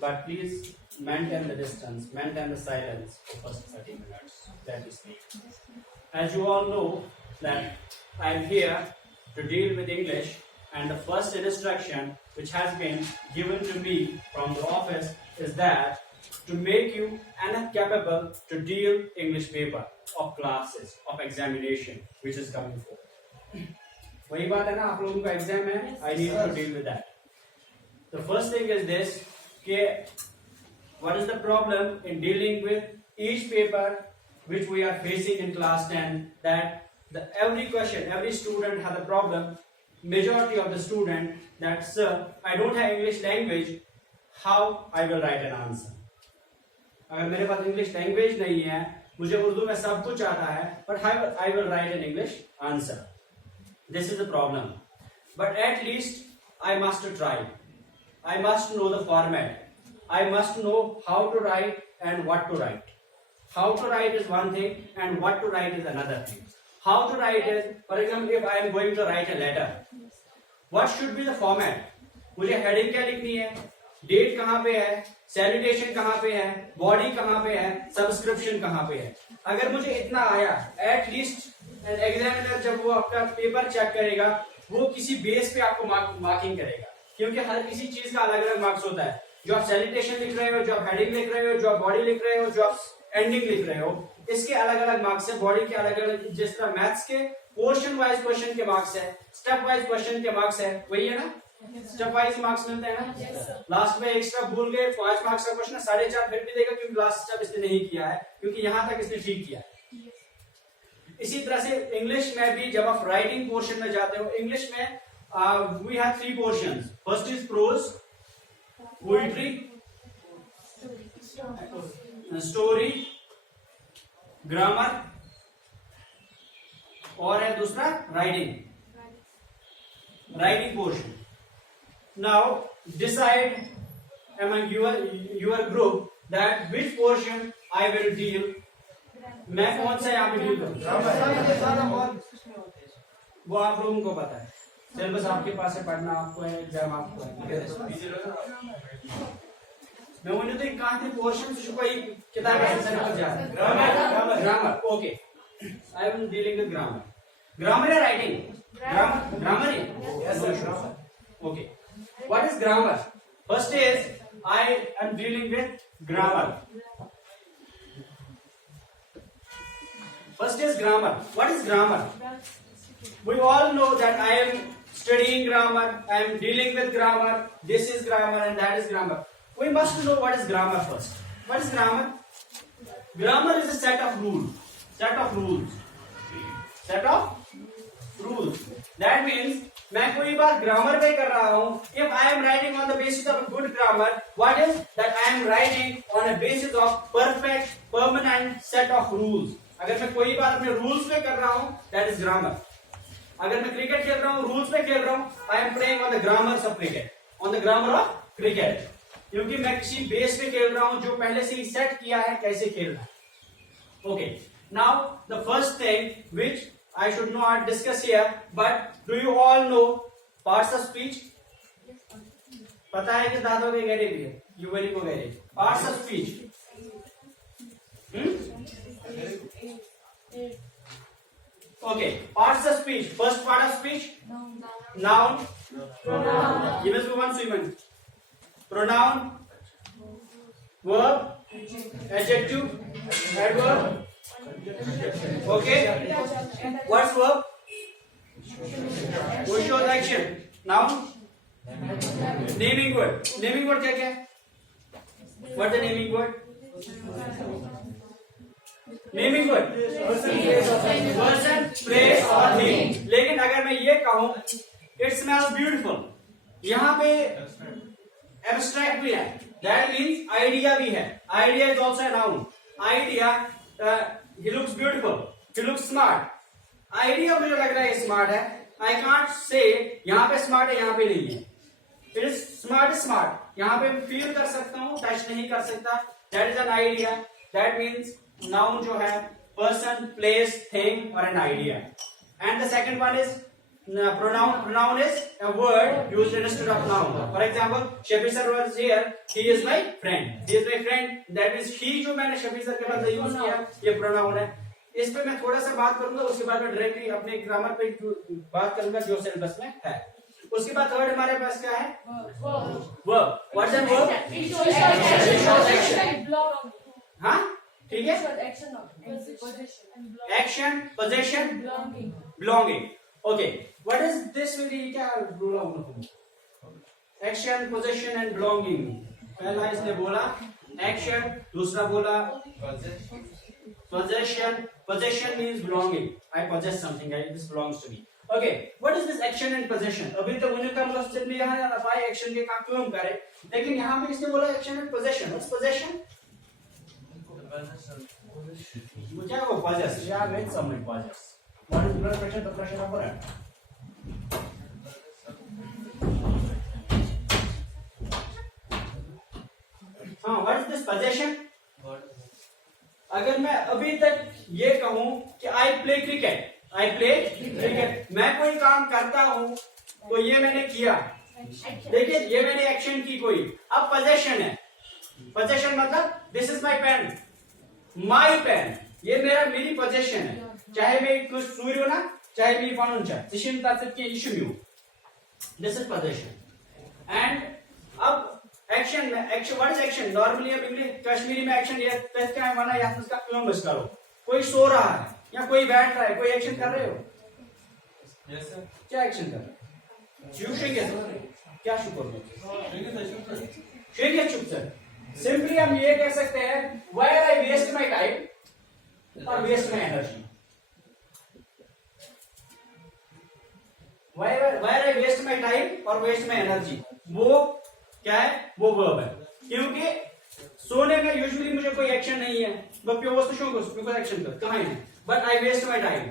but please maintain the distance, maintain the silence for first 30 minutes. That is me. As you all know that I am here to deal with English, and the first instruction which has been given to me from the office is that to make you enough capable to deal English paper of classes of examination which is coming forward. वही बात है ना, आप लोगों का exam है, I need to deal with that. The first thing is this कि what is the problem in dealing with each paper which we are facing in class 10, that every question, every student has a problem, majority of the student, that sir, I don't have English language, how I will write an answer. अगर मेरे पास English language नहीं है, मुझे उर्दू में सब कुछ आता है, but I will write an English answer. This is the problem. But at least I must try. I must know the format. I must know how to write and what to write. How to write is one thing and what to write is another thing. How to write is, for example, if I am going to write a letter, what should be the format? मुझे heading क्या लिखनी है, date कहाँ पे है, salutation कहाँ पे है, बॉडी कहाँ पे है, सब्सक्रिप्शन कहाँ पे है. अगर मुझे इतना आया, एट लीस्ट एग्जामिनर जब वो आपका पेपर चेक करेगा, वो किसी बेस पे आपको मार्किंग करेगा, क्योंकि हर किसी चीज का अलग अलग मार्क्स होता है. जो आप सैल्यूटेशन लिख रहे हो, जो आप हेडिंग लिख रहे हो, जो आप बॉडी लिख रहे हो, जो आप एंडिंग लिख रहे हो, इसके अलग अलग मार्क्स है. बॉडी के अलग अलग, जिस तरह मैथ्स के पोर्शन वाइज क्वेश्चन के मार्क्स है, स्टेप वाइज क्वेश्चन के मार्क्स है, वही है ना, स्टेप वाइज मार्क्स मिलते हैं ना. लास्ट में एक स्टेप भूल गए, 5 मार्क्स का क्वेश्चन 4.5 फिर भी देगा, क्योंकि लास्ट स्टेप इसने नहीं किया है, क्योंकि यहां तक इसने ठीक किया है. इसी तरह से इंग्लिश में भी जब आप राइटिंग पोर्शन में जाते हो, इंग्लिश में we have 3 portions. First is prose, poetry, story, grammar, और है दूसरा writing portion. Now decide among your group that which portion I will deal. मैं कौन सा यहाँ पे डील करूँ, वो आप लोगों को पता है. सिलेबस आपके पास है, पढ़ना आपको है, एग्जाम आपको है. मैं बोलूँ तो कहाँ थे पोर्शन कोई किताब grammar. Okay, I am dealing with grammar. Grammar या राइटिंग? ग्रामर ही. Okay, what is grammar? First is I am dealing with grammar. First is grammar. What is grammar? We all know that I am studying grammar, I am dealing with grammar, this is grammar and that is grammar. We must know what is grammar first. What is grammar? Grammar is a set of rules. Set of rules. That means मैं कोई बात grammar पे कर रहा हूँ. If I am writing on the basis of a good grammar, what is that? I am writing on a basis of perfect, permanent set of rules. अगर मैं कोई बात अपने रूल्स पे कर रहा हूँ, that is grammar. अगर मैं क्रिकेट खेल रहा हूँ, रूल्स पे खेल रहा हूँ, I am playing on the grammars of cricket, on the grammar of cricket. क्योंकि मैं किसी बेस पे खेल रहा हूँ जो पहले से ही सेट किया है कैसे खेलना है. Okay, now the first thing which I should not discuss here, but do you all know parts of speech? पता है कि दादों के गहरे भी है, युवरी को गहरे. Parts of speech. Okay, parts of speech. First part of speech. Noun. Give us one Simon. Pronoun. Verb. Adjective. Adverb. Okay. What's verb? What shows action? Noun. Naming word. Naming word क्या क्या है? What's the naming word? Naming word. Person, place और name. लेकिन अगर मैं ये कहूँ, it smells beautiful. यहाँ पे abstract भी है. That means idea भी है. Idea is also a noun. Idea. He looks beautiful. He looks smart. Idea मुझे लग रहा है smart है. I can't say यहाँ पे smart है, यहाँ पे नहीं है. It is smart is smart. यहाँ पे feel कर सकता हूँ, touch नहीं कर सकता. That is an idea. That means noun जो है person, place, thing और an idea. And the second one is Pronoun is a word used instead of noun. For example, Shafi sir was here. He is my friend. He is my friend. That means he जो मैंने Shafi sir के बाद use किया ये pronoun है. इस पे मैं थोड़ा सा बात करूंगा, उसके बाद मैं डायरेक्टली अपने ग्रामर पे बात करूंगा जो सिलेबस में है. उसके बाद थर्ड हमारे पास क्या है? Verb. What's the verb? Action. हाँ, ठीक है. Action, possession, belonging. Okay. What is this really क्या बोला उन्होंने? Action, possession and belonging. पहला इसने बोला action, दूसरा बोला possession. Possession means belonging. I possess something. This belongs to me. Okay. What is this action and possession? अभी तो मुझे कम लफ्ज़ में यहाँ ना पाए action के काम क्यों हम करें? लेकिन यहाँ पे इसने बोला action and possession. What's possession? क्या वो possess? Yeah, I made some possess. What is blood pressure? The pressure of blood. हाँ, what is this possession? अगर मैं अभी तक ये कहूँ कि I play cricket, मैं कोई काम करता हूँ तो ये मैंने किया, देखिए ये मैंने एक्शन की कोई, अब possession है. possession मतलब this is my pen, ये मेरी possession है. चाहे मैं कुछ सूर्य हो ना, चाहे मेरी फानुन चाहे, जिसम तासिब के इशू में हो. This is possession. And अब एक्शन में व्हाट इज एक्शन? नॉर्मली अब इंग्लिश कश्मीरी में एक्शन ये क्या है माना या उसका क्यों बस करो. कोई सो रहा है या कोई बैठ रहा है, कोई एक्शन कर रहे हो? Yes sir. क्या एक्शन कर रहे हो? शेंगे क्या शुक्र हो शेंगे चुप सर. सिंपली हम ये कह सकते हैं where I waste my time और waste my energy. Where I waste my time और वेस्ट माय एनर्जी, वो क्या है? वो वर्ब है. क्योंकि सोने में यूजुअली मुझे कोई एक्शन नहीं है, बप्पे वस्तु शो को एक्शन कर कहां है, but I waste my time,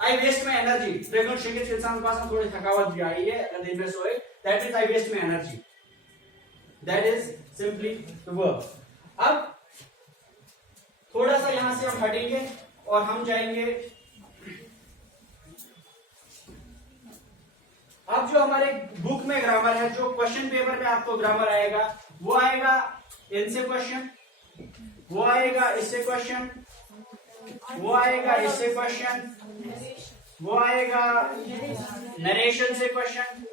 I waste my energy. Regular शिक्षित इंसान के पास थोड़ी थकावट भी आई है अगर दिन में सोए, that is I waste my energy. That is simply the verb. अब थोड़ा सा यहां से हम हटेंगे और हम जाएंगे. अब जो हमारे बुक में ग्रामर है, जो क्वेश्चन पेपर में आपको ग्रामर आएगा, वो आएगा इनसे क्वेश्चन, वो आएगा इससे क्वेश्चन, वो आएगा इससे क्वेश्चन, वो आएगा नरेशन से क्वेश्चन,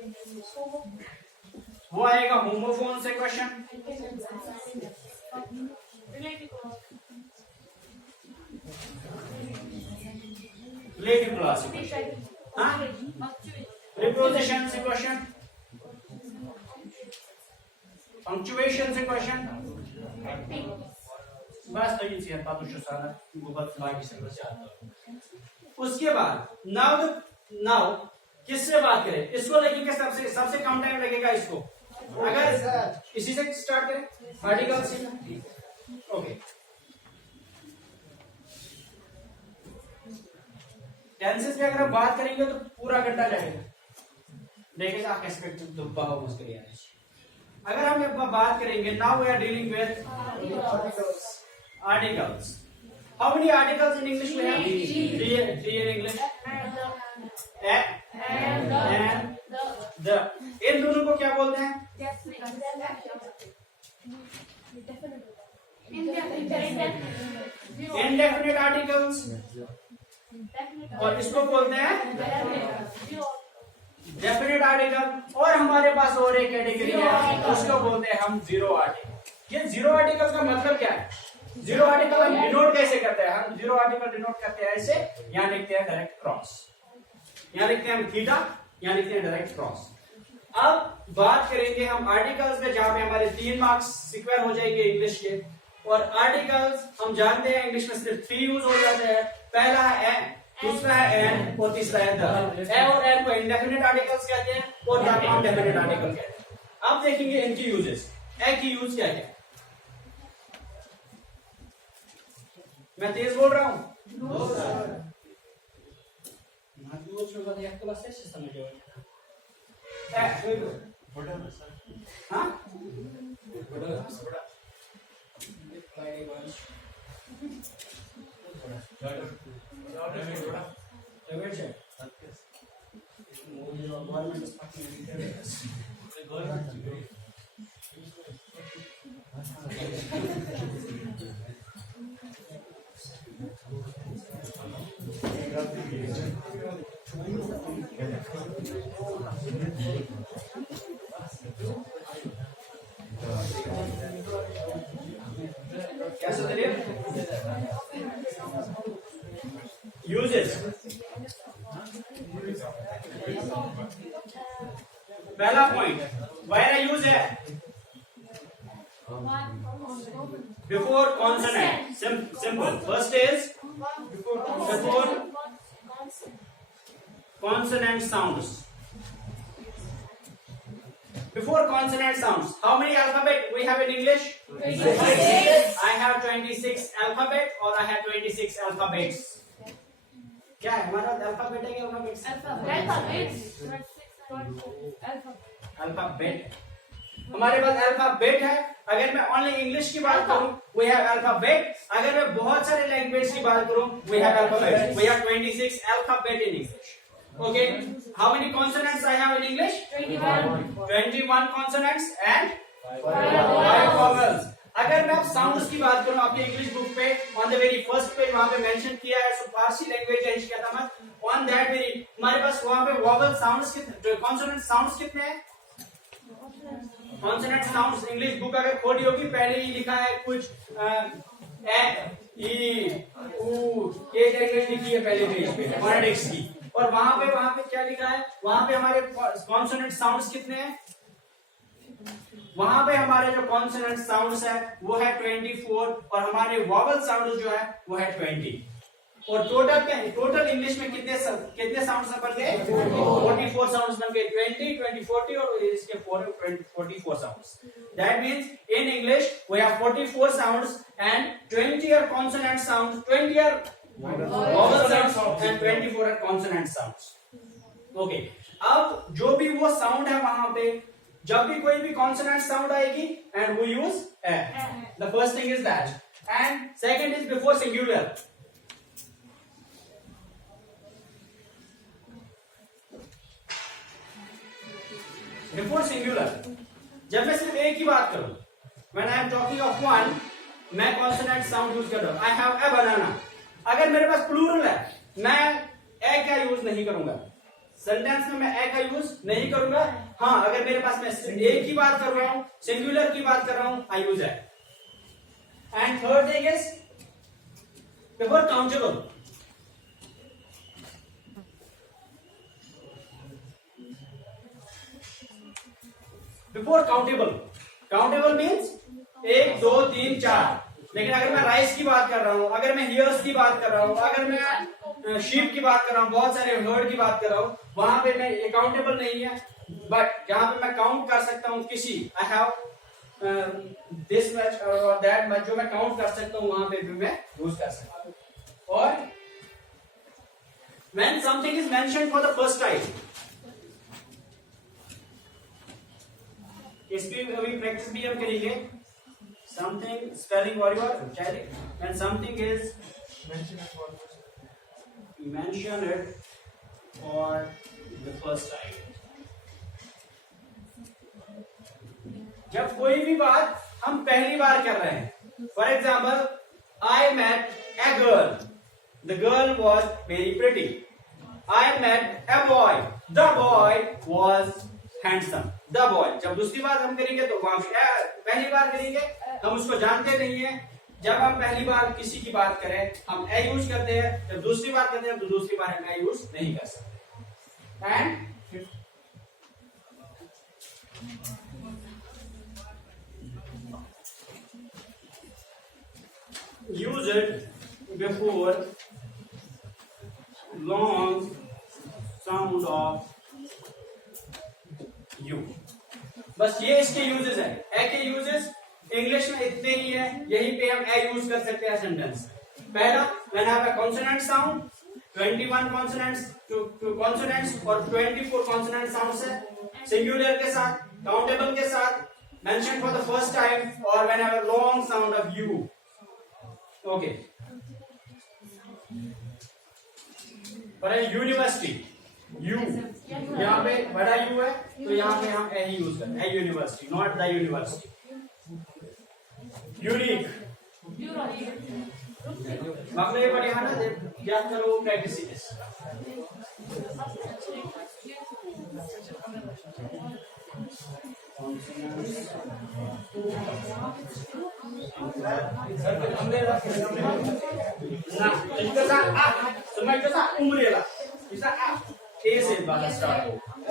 वो आएगा होमोफोन से क्वेश्चन, रिलेटिव क्लास से क्वेश्चन, प्रीपोजिशन से क्वेश्चन, पंक्चुएशन से क्वेश्चन. बस तो ये चीज बात उस सारा बहुत लाइक से आता है. उसके बाद नाउ किससे बात करें? इसको लगेगा सबसे कम टाइम लगेगा इसको. अगर इसी से स्टार्ट करें आर्टिकल से. ओके. टेंसेस पे अगर हम बात करेंगे तो पूरा घंटा लगेगा. देखिएगा आप एक्सपेक्ट दुब्बा हो उसके लिए. अगर हम बात करेंगे now we are dealing with articles. How many articles in English we have? Three in English. And the. इन दोनों को क्या बोलते हैं? Indefinite articles. और इसको बोलते हैं डेफिनेट आर्टिकल. और हमारे पास और एक कैटेगरी है, उसको बोलते हैं हम जीरो आर्टिकल. ये जीरो आर्टिकल का मतलब क्या है? जीरो आर्टिकल हम डिनोट कैसे करते हैं? हम जीरो आर्टिकल डिनोट करते हैं ऐसे. यहाँ लिखते हैं डायरेक्ट क्रॉस, यहाँ लिखते हैं हम थीटा, यहाँ लिखते हैं डायरेक्ट क्रॉस. अब बात करेंगे हम आर्टिकल्स में, जहां पे हमारे 3 मार्क्स सिक्योर हो जाएंगे इंग्लिश के. और आर्टिकल्स हम जानते हैं इंग्लिश में सिर्फ 3 यूज हो जाते हैं. पहला है एन, दूसरा है एन और तीसरा है द. ए और एन को इंडेफिनिट आर्टिकल्स कहते हैं और द को डेफिनिट आर्टिकल कहते हैं. अब देखेंगे इनकी यूजेस. ए की यूज क्या है? मैं तेज बोल रहा हूं? कैसे करिए यूजेस। पहला पॉइंट वायर यूज है before consonant, simple. First is before consonant sounds. Before consonant sounds, how many alphabet we have in English? 26. I have 26 alphabet or I have 26 alphabets. क्या है हमारा अल्फाबेट है क्या alphabets? अल्फाबेट। हमारे पास alphabet है। अगर मैं ओनली इंग्लिश की बात करूं, we have alphabet. अगर मैं बहुत सारे लैंग्वेज की बात करूं, we have alphabet. We have 26 alphabet in English. Okay, how many consonants I have in English? 21 consonants and 5 vowels. अगर मैं अब साउंड्स की बात करूं, आपके इंग्लिश बुक पे on the very first page वहां पे मेंशन किया है फारसी लैंग्वेज है इसका तमत ऑन दैट वेरी हमारे पास वहां पे वॉवल साउंड्स कितने, कॉन्सोनेंट साउंड्स कितने हैं? कॉन्सोनेंट साउंड्स इंग्लिश बुक अगर खोली होगी पहले ही लिखा है कुछ ए ई ऊ ये लैंग्वेज लिखी है पहले पेज पे फोनेटिक्स की, और वहां पे क्या लिखा है? वहां पे हमारे कॉन्सोनेंट साउंड्स कितने हैं? वहां पे हमारे जो कॉन्सोनेंट साउंड्स है वो है 24 और हमारे वॉवल साउंड्स जो है वो है 20। और टोटल इंग्लिश में कितने साउंड्स बन गए? 44 साउंड्स बन गए। 20, 20, 40 और इसके 44 sounds. That means in English we have 44 sounds and 20 are consonant sounds, 20 are vowel sounds and 24 are consonant sounds. Okay. अब जो भी वो साउंड है वहां पे जब भी कोई भी consonant sound आएगी and we use a. The first thing is that. And second is before singular. Before singular. जब मैं सिर्फ एक ही बात करूं, when I am talking of one, मैं consonant sound यूज कर रहा हूं। I have a banana. अगर मेरे पास प्लूरल है मैं ए का यूज नहीं करूंगा, सेंटेंस में मैं ए का यूज नहीं करूंगा। हाँ, अगर मेरे पास मैं एक की बात कर रहा हूं, सिंगुलर की बात कर रहा हूं, आई यूज है। And third thing is before countable. Before countable means 1 2 3 4। लेकिन अगर मैं राइस की बात कर रहा हूं, अगर मैं हियर्स की बात कर रहा हूं, अगर मैं शीप की बात कर रहा हूं, बहुत सारे हर्ड की बात कर रहा हूं, वहां पे मैं काउंटेबल नहीं है। बट जहां पे मैं काउंट कर सकता हूं किसी, आई हैव दिस मच और दैट मच, जो मैं काउंट कर सकता हूं वहां पे भी मैं यूज कर सकता हूं। और when something is mentioned for the first time, इसकी अभी प्रैक्टिस भी हम करेंगे। Something spelling what you are telling, when something is mentioned for the first time. जब कोई भी बात हम पहली बार कर रहे हैं, for example, I met a girl. The girl was very pretty. I met a boy. The boy was handsome. The boy. जब दूसरी बार हम करेंगे तो वहां पहली बार करेंगे, हम उसको जानते नहीं है। जब हम पहली बार किसी की बात करें हम ए यूज करते हैं, जब दूसरी बार करते हैं तो दूसरी बार हम ए यूज नहीं कर सकते। And use it before long sound of you. बस ये इसके यूजेस है। ए के यूजेस इंग्लिश में इतने ही है, यहीं पे हम ए यूज कर सकते हैं सेंटेंस। पहला, when I have a consonant sound, 21 consonants और 24 कॉन्सोनेंट साउंड्स है। सिंगुलर के साथ, काउंटेबल के साथ, mention for the first time, और when I have a long sound of u. Okay, for a university, you यहाँ पे बड़ा यू है तो यहाँ पे हम ए ही यूज करते हैं, university, not the university. Unique मकले पढ़े हैं ना याद करो प्रैक्टिस उम्रेला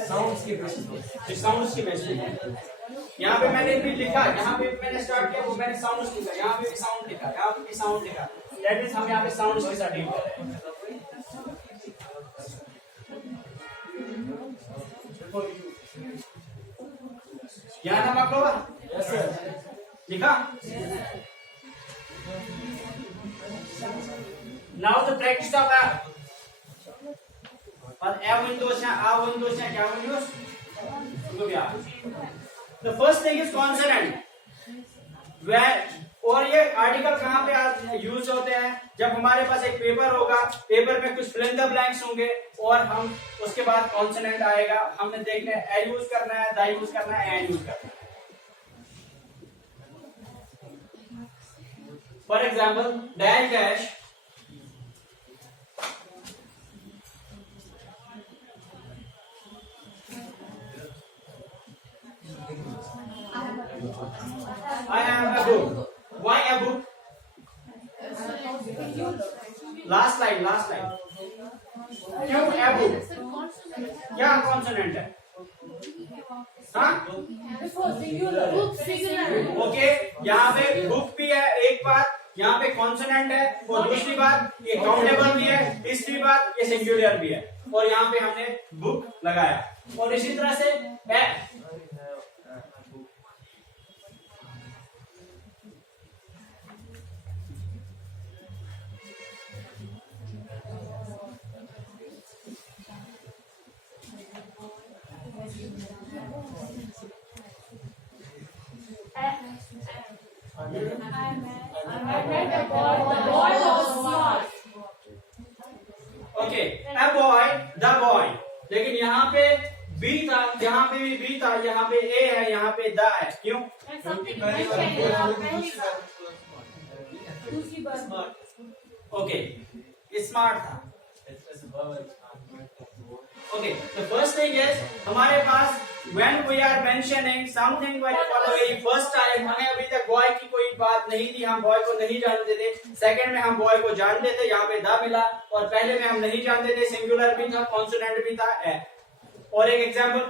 साउंड्स की बेस पे यहाँ पे मैंने भी लिखा, यहाँ पे मैंने स्टार्ट किया वो मैंने साउंड्स लिखा, यहाँ पे भी साउंड लिखा, यहाँ पे भी साउंड लिखा। दैट मींस हम यहाँ पे साउंड्स के साथ डील कर रहे हैं। यहाँ था मकलोवा? Yes sir. लिखा? Now the practice of that. और ए विंडोज है, आ विंडोज है, क्या Windows? The first thing is consonant. Where और ये आर्टिकल कहाँ पे यूज होते हैं? जब हमारे पास एक पेपर होगा, पेपर में कुछ fill in the blanks होंगे और हम उसके बाद consonant आएगा, हमने देखना है ए यूज करना है, दा यूज करना है, एन यूज करना है। For example, dash dash. I have a book. Why a book? Last line. क्यों a book? क्या consonant है? हाँ? Okay, यहाँ पे book भी है एक बात, यहाँ पे consonant है और दूसरी बात ये countable भी है, तीसरी बात ये singular भी है और यहाँ पे हमने book लगाया और इसी तरह से okay a boy, the boy, लेकिन यहाँ पे बी था, यहाँ पे भी बी था, यहाँ पे ए है, यहाँ पे द है, क्यों? ओके स्मार्ट था। Okay the first thing is हमारे पास when we are mentioning something for the very first time, हमें अभी तक बॉय की कोई बात नहीं थी, हम बॉय को नहीं जानते थे। सेकंड में हम बॉय को जानते थे, यहाँ पे द मिला और पहले में हम नहीं जानते थे, सिंगुलर भी था, कॉन्सोनेंट भी था ए। और एक एग्जांपल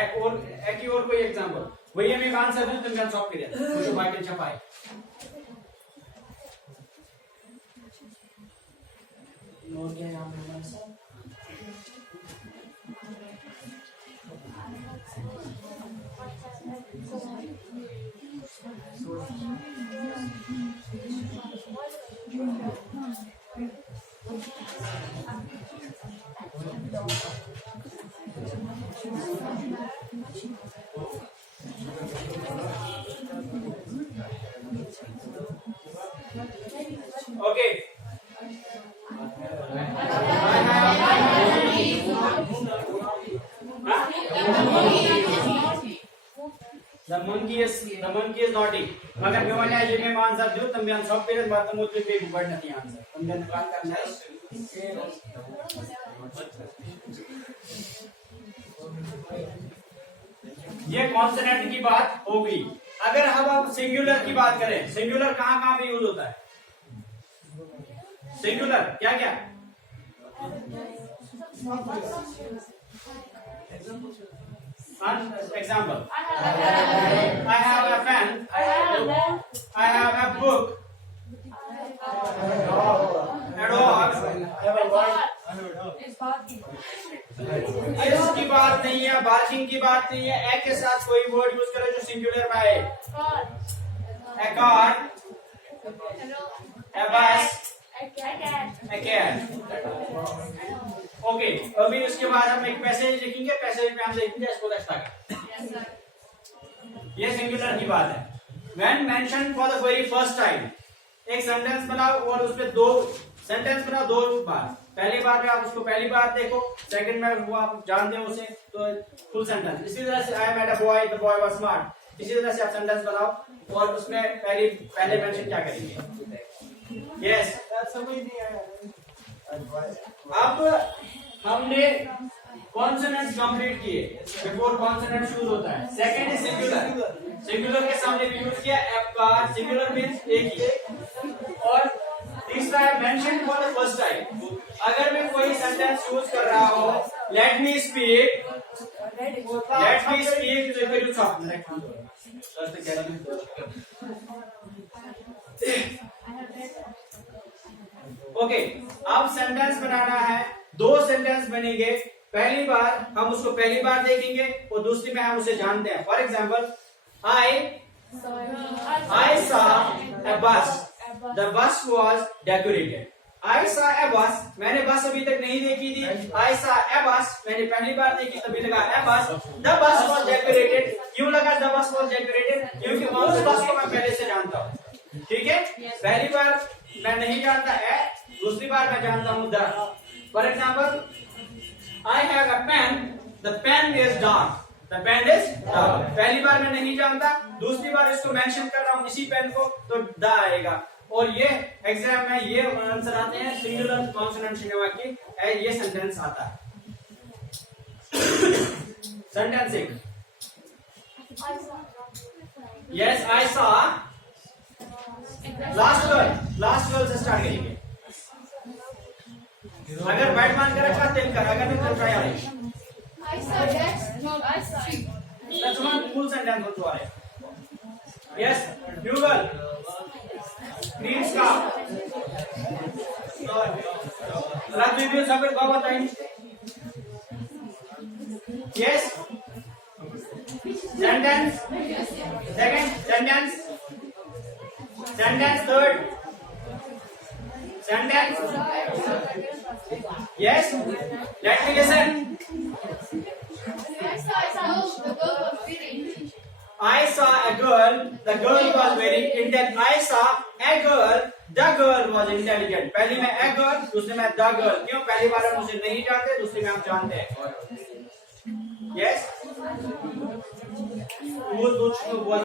एक और कोई एग्जांपल वही हमें आंसर दे तुम सॉल्व करिए मुझे बाइक छपाए नोट किया यहाँ पे okay The monkey is naughty. मगर क्यों ना ये मैं आंसर दूँ तुम भी आंसर फिर बात तुम मुझे पे ऊपर नहीं आंसर तुम ने निकाल करना है ये कॉन्सोनेंट की बात होगी। अगर हम अब सिंगुलर की बात करें, सिंगुलर कहाँ पे यूज होता है? सिंगुलर क्या क्या? Example. I have a pen. I have a book. A dog. इसकी बात नहीं है, बार्किंग की बात नहीं है। एक के साथ कोई वर्ड यूज करो जो सिंगुलर में आए। A car. A bus. A cat. Okay अभी उसके बाद हम एक पैसेज लिखेंगे, पैसेज में हम लिखेंगे इसको दस्ता का। ये सिंगुलर की बात है। When mentioned for the very first time, एक सेंटेंस बनाओ और उसमें दो सेंटेंस बनाओ दो बार। पहली बार में आप उसको पहली बार देखो, सेकंड में वो आप जानते हो उसे तो फुल सेंटेंस। इसी तरह से I met a boy, the boy was smart। इसी तरह से आप सेंटेंस बनाओ और उसमें पहले मेंशन क्या करेंगे? यस, समझ नहीं आया। अब हमने कॉन्सोनेंट्स कंप्लीट किए, बिफोर कॉन्सोनेंट यूज होता है। सेकंड इज सिंगुलर, सिंगुलर के सामने भी यूज किया एफ का, सिंगुलर मींस एक ही। और तीसरा है mention for the first time, अगर मैं कोई सेंटेंस यूज कर रहा हूं, लेट मी स्पीक तो फिर यू स्टॉप। ओके, अब सेंटेंस बनाना है, दो सेंटेंस बनेंगे। पहली बार हम उसको पहली बार देखेंगे और दूसरी में हम उसे जानते हैं। For example, I saw a bus. The bus was decorated. I saw a bus. मैंने बस अभी तक नहीं देखी थी। I saw a bus. मैंने पहली बार देखी तभी लगा a bus. The bus was decorated. क्यों लगा the bus was decorated? क्योंकि उस बस को मैं पहले से जानता हूँ। ठीक है, पहली बार मैं नहीं जानता है, दूसरी बार मैं जानता हूँ the. For example, I have a pen. The pen is dark. The pen is dark. पहली बार मैं नहीं जानता, दूसरी बार इसको मेंशन कर रहा हूँ इसी पेन को, तो द आएगा। और ये एग्जाम में ये आंसर आते हैं सिंगुलर कॉन्सोनेंट शिकवा की, ये सेंटेंस आता है। सेंटेंस एक, yes I saw, last girl से स्टार्ट करेंगे। अगर बैट मान कर रखा तिल कर, अगर नहीं तो ट्राई आ रही। I saw that. No, I saw it. That's one full sentence बोल रहा है। Yes, Google. Please come. Let's review some of our time. Yes. Sentence. Second sentence. Sentence third. Sentence. Yes. Let me listen. I saw the girl was reading. I saw a girl. The girl was very intelligent. I saw a girl. The girl was intelligent. पहली में a girl, दूसरी में the girl. क्यों? पहली बार हम उसे नहीं जानते, दूसरी में हम जानते हैं। Yes. वो